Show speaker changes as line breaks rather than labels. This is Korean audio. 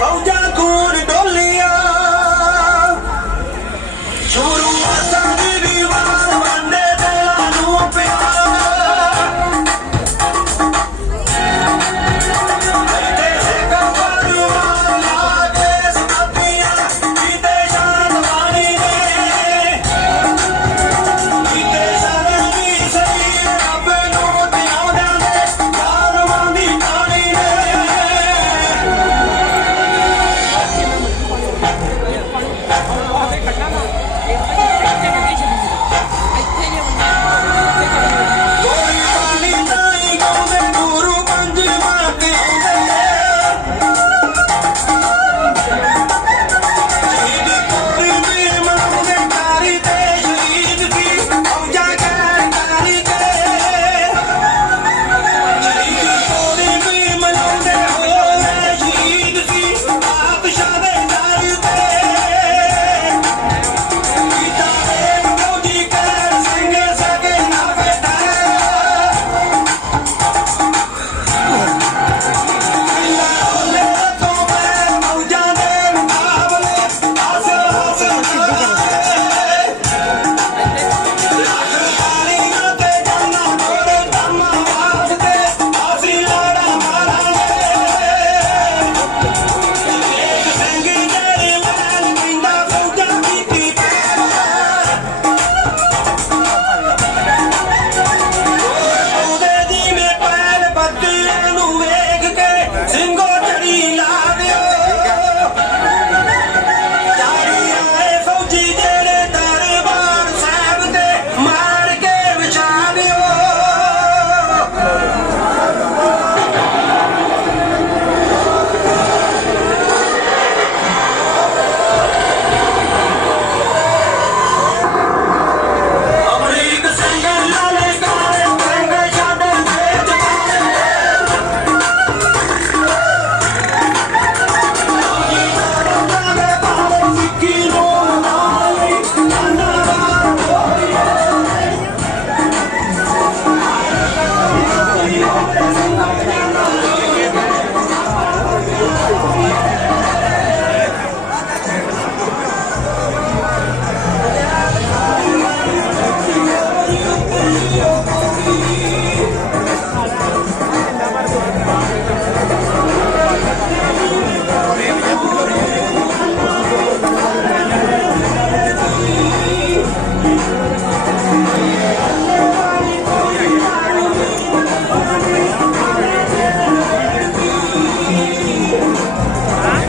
가운데